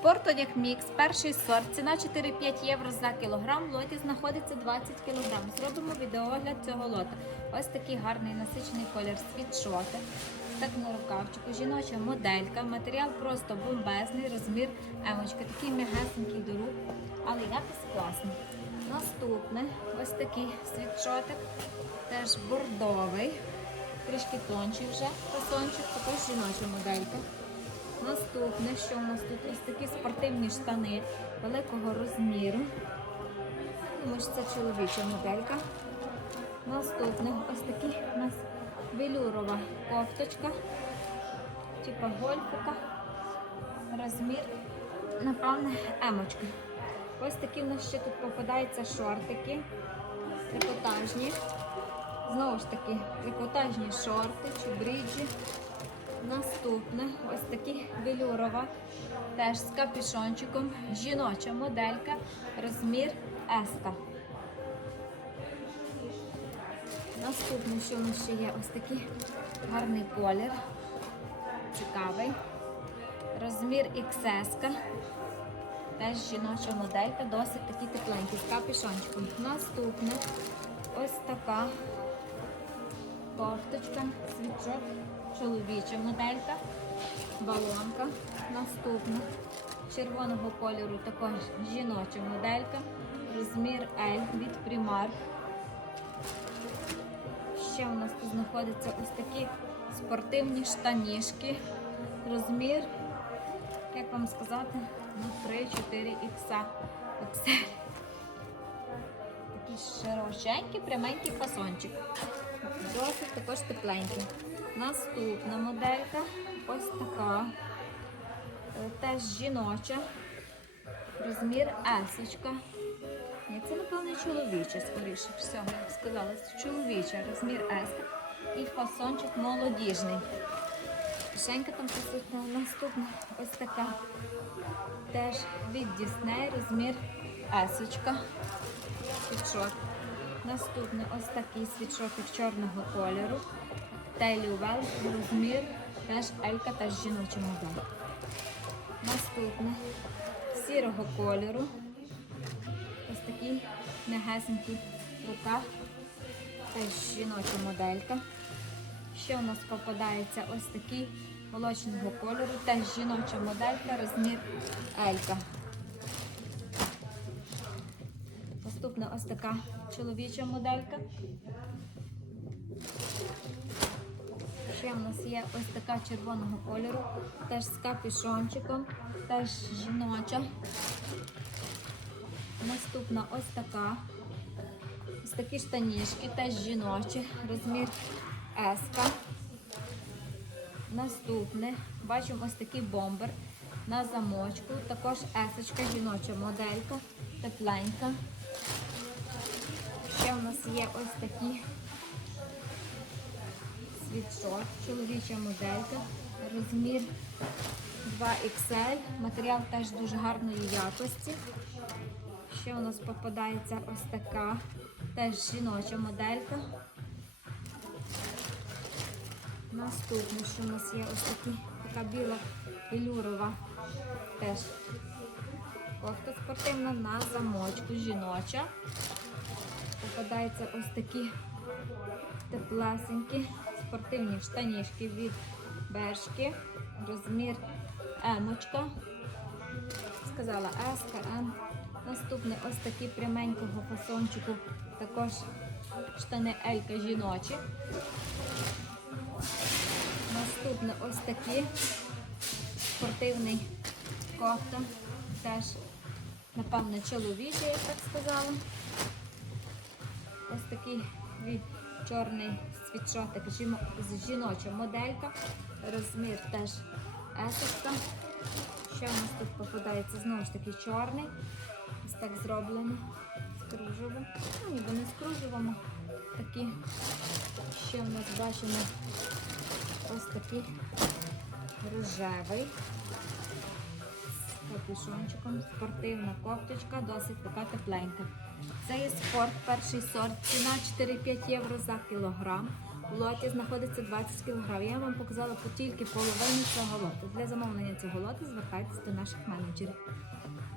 Спортодяг Мікс, перший сорт, ціна 4-5 євро за кілограм. В лоті знаходиться 20 кілограм. Зробимо відеоогляд цього лота. Ось такий гарний насичений колір світшоти. Так на рукавчику, жіноча моделька, матеріал просто бомбезний, розмір емочки, такий м'ягесенький до рук, але якось класний. Наступне ось такий світшотик, теж бордовий, трішки тонший вже фасончик, також жіноча моделька. Наступне, що у нас тут? Ось такі спортивні штани великого розміру. Думаю, що це чоловіча моделька. Наступне ось такі у нас велюрова кофточка, типа гольфика. Розмір, напевне, емочка. Ось такі в нас ще тут попадаються шортики, трикотажні. Знову ж таки, трикотажні шорти чи бріджі. Наступне ось такі велюрова, теж з капюшончиком, жіноча моделька, розмір S. Наступне, що у нас ще є, ось такий гарний колір, цікавий. Розмір XS. Теж жіноча моделька, досить такі тепленькі, з капюшончиком. Наступне ось така кофточка, свічок, чоловіча моделька, балонка. Наступна червоного кольору також жіноча моделька, розмір L від Primark. Ще у нас тут знаходяться ось такі спортивні штанішки, розмір, як вам сказати, на 3-4 ікса. Такий широченький, пряменький фасончик. Також тепленький. Наступна моделька ось така. Е, Теж жіноча. Розмір есочка. Це, напевно, чоловіча, скоріше всього, як сказала. Чоловіча, розмір S. І фасончик молодіжний. Кишенька там присутня. Наступна ось така. Теж від Disney, розмір есочка. Світшот. Наступний ось такий світшотик чорного кольору. Тейлювел, розмір, теж Елька та жіноча модель. Наступне сірого кольору. Ось такий м'ягесенький в руках. Теж жіноча моделька. Ще у нас попадається ось такий молочного кольору. Теж жіноча моделька, розмір Елька. Наступна ось така чоловіча моделька. Ще в нас є ось така червоного кольору, теж з капюшончиком, теж жіноча. Наступна ось така. Ось такі штанішки, теж жіночі, розмір S. Наступне, бачимо ось такий бомбер на замочку. Також есочка, жіноча моделька, тепленька. Ще у нас є ось такі світшот, чоловіча моделька, розмір 2XL. Матеріал теж дуже гарної якості. Ще у нас попадається ось така, теж жіноча моделька. Наступне, що у нас є ось такі, така біла велюрова теж кофта спортивна на замочку, жіноча. Попадаються ось такі теплесенькі спортивні штанішки від Бершки. Розмір емочка. Сказала S, М. Наступне ось такі пряменького фасончику, також штани Елька жіночі. Наступне ось такі спортивний кофта. Теж, напевно, чоловічий, я так сказала. Ось такий чорний світшотик, жіноча моделька. Розмір теж есочка. Ще у нас тут попадається знову ж таки чорний. Ось так зроблено. З кружевом. Ну, ніби не з кружевом. Такі. Ще у нас бачимо ось такий рожевий. З капюшончиком. Спортивна кофточка, досить така тепленька. Це є спорт, перший сорт. Ціна 4-5 євро за кілограм. В лоті знаходиться 20 кг. Я вам показала по тільки половину цього лоту. Для замовлення цього лоту звертайтеся до наших менеджерів.